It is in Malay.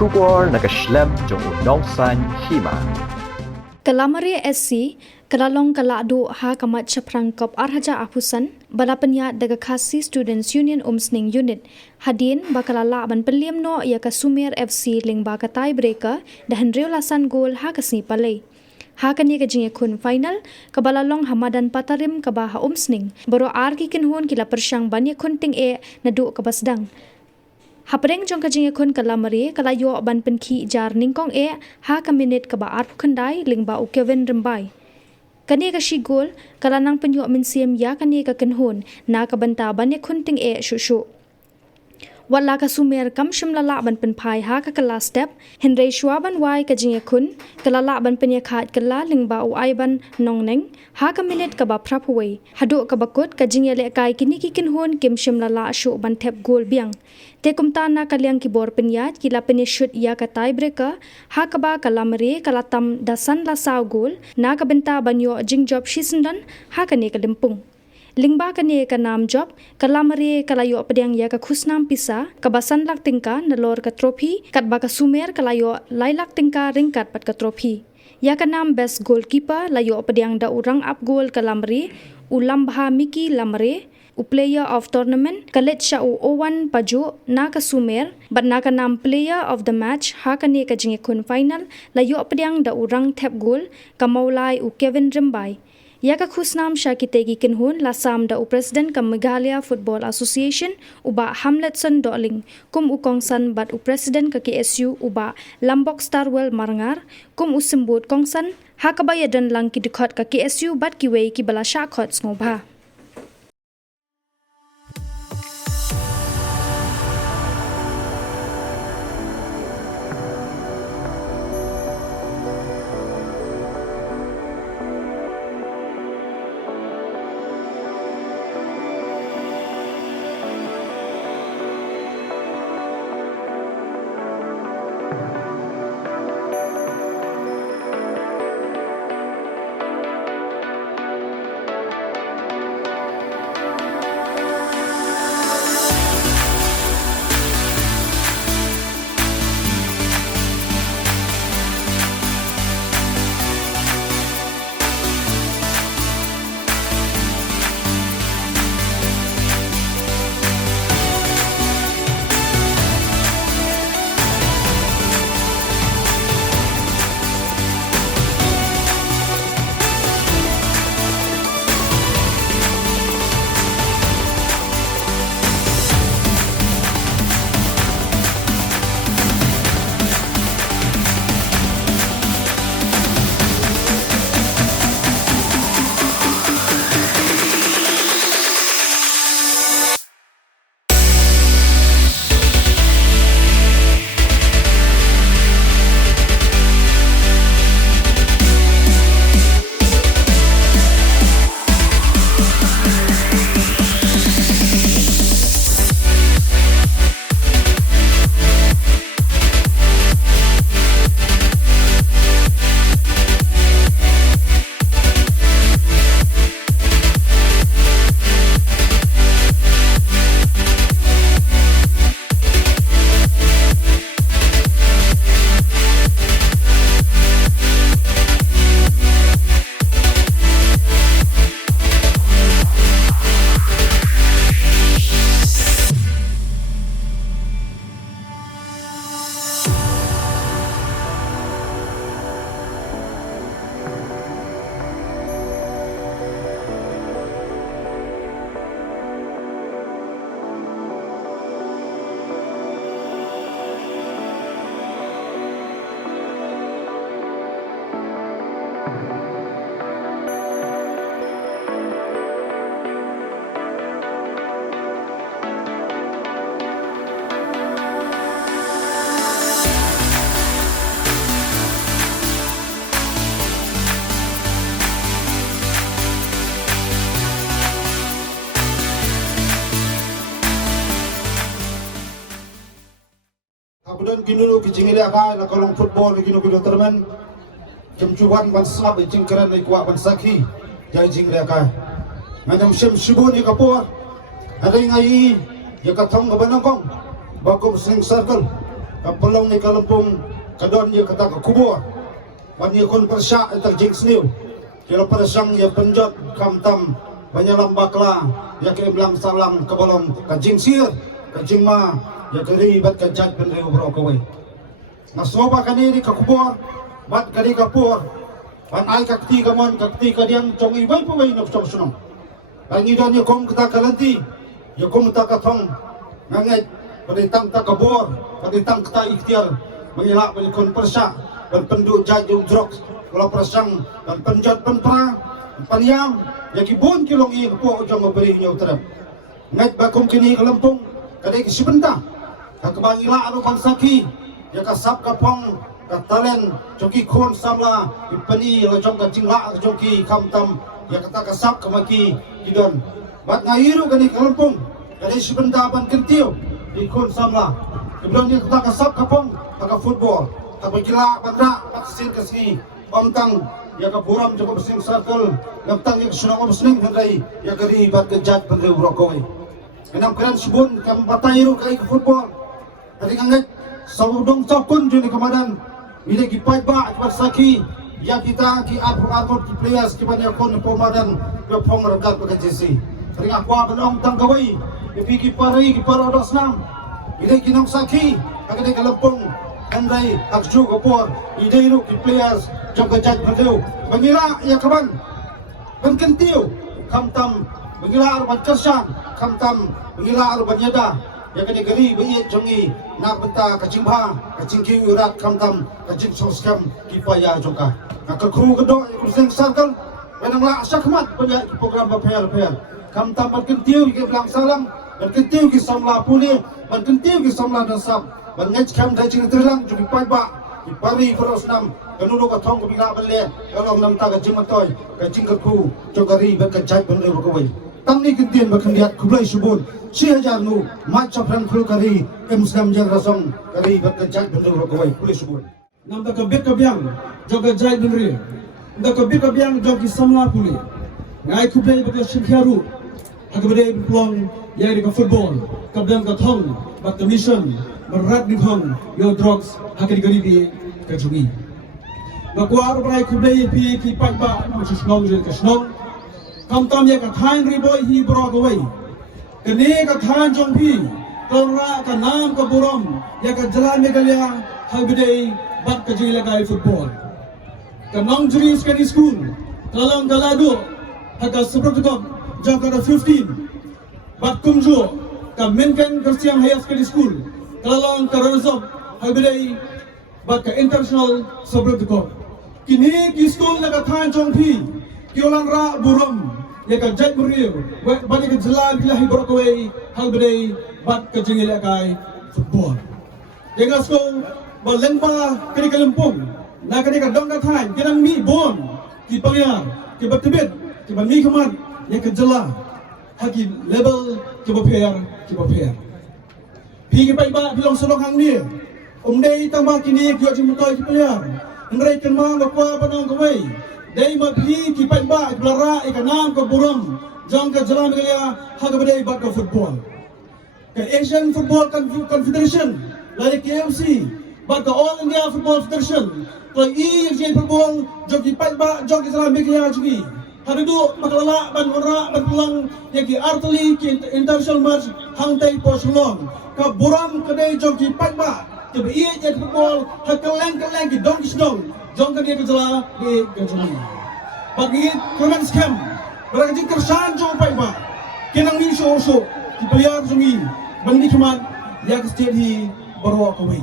Shubor nakaslem jong unongsan hima. Kalamari SC kalalong kalado ha kamat chaprangkop arhaja apusan balapanya daga khasi Students Union Umsning Unit hadin bakalala ban peliam no ya ka Sumer FC ling ba ka tie breaker dahan reulasan gol ha kasni palay. Hakani ka jingye kun final kabalalong hamadan patarim kabaha umsning baro arki kinhun kila persyang banya kunting nadu kabasdang. Hapreng jong kajing kun kalamari kalayo ban penki jar ningkong ha ka minute ka ba arp khandai lingba u Kevin Rembai. Kani ka shigol kalanang penyo minsiam ya kani ka kenhun na ka banta ban kunting shushu. Wala ka Sumer kam shimlala ban penpai ha ka kala step Henry Schwaban wai kajing kun kalala ban penya khat kala lingba u aiban nongneng ha ka minute ka ba prapway hadu ka bakut kajing le kai kini ki kenhun kim shimlala shu ban thep gol biang. Te kumtana kaliang kibor penyat kila penyashut ia ka tiebreaker ha kaba kalamari kalatam dasan la saw gol na ka benta banyo jingjob shisendan ha kane kalimpung lingba kane ka nam job kalamari kalayo pediang ia ka khusnam pisa kabasan lak tingka nalor ka trophy kat ba ka Sumer kalayo lailak tingka ringkat pat ka trophy ia ka nam best goalkeeper layo pediang da urang up goal kalamari ulam bha Miki Lamre player of tournament kalet sha u owan paju na ka Sumer but na ka nam player of the match ha ka ne ka jinge kun final layo pediang da urang thep gol kamaulai u Kevin Rembai ya ka khusnam sha ki tegi kinhun la sam da u president ka Meghalaya Football Association uba Hamletson Doling kum u kongsan bat u president ka KSU uba Lambok Starwell Marangar kum u simbut kongsan ha ka bayadan lang ki dikhot ka KSU bat ki wei ki bala sha khot ngobha. Kemudian kini kecingin apa? Nak kalau football kini kini termen, cemcuan ban snap icing keren ikuat ban sakhi, jadi cingin apa? Macam shibun ni kapua, ada yang ai, ya katong kabanangkong, bakom sing circle, kapelong ni Kalampung kadon dia kata ke kubur ban dia kon persyak tak jing sniu kilo persang ya penjot kamtam banyalam bakla ya ke belang salam ke bolong ke jing sir ke jing ma ya ke ribat ke jat penreu brokawai nasoba kani di ke kubur bat kani kapur ban ai kakti gamon kakti kadiang chong ibai pawai nok chong sunong bangi don ya kom kata kalanti ya kom ta katong nganget penitang tak kabur penitang kata ikhtiar mengelak menyekun persyak dan penduk jajung drok kalau persang dan penjat penpera paniam yang kibun kilong i kepuak ujang memberinya utara ngat bakum kini ke Lampung kadai ke Sibentah kakebangila anu bangsaki yang kasap kapong katalen joki kon samla ipani lojong kacingla joki kamtam yang kata kasap kemaki kidon bat ngairu kini ke Lampung kadai Sibentah ban kentiu di kon samla kemudian dia kata kasap kapong taka football tak berkila bandra vaksin kesini omtang ya ke buram cukup bersing circle ngaptang yang sunang omsning hendai ya keri bat kejat pendeu brokoi enam keren subun kam patairu kai ke football tadi nganget sawudong cokun juni kemadan bila gipai ba bat saki ya kita ki arko ki players ki banyak kon pemadan ke pemrekat ke JC tadi aku benong tang gawai ki pari ki parodos nam bila kinong saki agak ke Lampung Andai akju kopor ideiru ki players jog gajat berdeu bangila ya kaban benkentiu kamtam bangila arban kersan kamtam bangila arban yada ya kene gari bayi jongi nak benta kacingba kacingki urat kamtam kacing soskam kipaya joka nak kru kedo kursen circle benangla sakmat pada program bapel kamtam benkentiu ki belang salam benkentiu ki samla puli benkentiu ki samla nasab banget kam dah cing terlang jadi pajak di pari perosnam kanunu katong kabila balik kalau nam ta kacing matoy kacing kerku jogari berkejat bener berkawai tangni kintian berkendiat kublai subun si hajar nu macam ran kru kari muslim jang rasong kari berkejat bener berkawai kublai subun nam ta kabek kabyang joga jai bener nda kabek kabyang jogi samla puli ngai kublai berkejat khiaru hagabade plong yai di football kabyang katong bat mission berat di hong yo drugs hakari garibi kajungi bakwa rai kublai pi ki pagba macam snong je ke snong kamtam ya ka thain riboy hi brok away kene ka thain jong pi kolra ka nam ka buram ya ka jalan megalia habidei bat ka jila kai football ka nong juri sekali school kalang galado haga seprotok jaga 15 bat kumjo ka menkan Christian High School Kalang Karazom Habidei bat ka international sabratuko kini ki school na ka than chong phi ki olang ra buram ya ka jat murir bani ka jalan bilahi brokaway Habidei bat ka jingila kai football denga school ba lengpa kini ka Lampung na kini ka dong ka than kinang mi bon ki pangyar ki batibit ki ban mi khaman ya ka jala haki level ki baper Pigi pai ba bilong solong hang ni umdei tamba kini kyo jimutoi ki playar ngrai kenma bakwa panong kawai dei ma phi ki pai ba blara ikanam ko buram jong ka jalan gaya hagabadei bat ka football ka Asian Football Confederation lai KFC bat ka All India Football Federation ko Asian Football jogi pai ba jogi jalan gaya jugi hadudu makalala ban ora ban pulang yaki arteli ki international match hangtai poslong ka buram kadai jogi pagba ke be je football hakaleng ki dong kisdong jong ka dia ke jala di gajuni bagi comment scam berarti kersan jong pagba kenang ni so ki player jungi bandi cuman ya ke state hi barwa kawai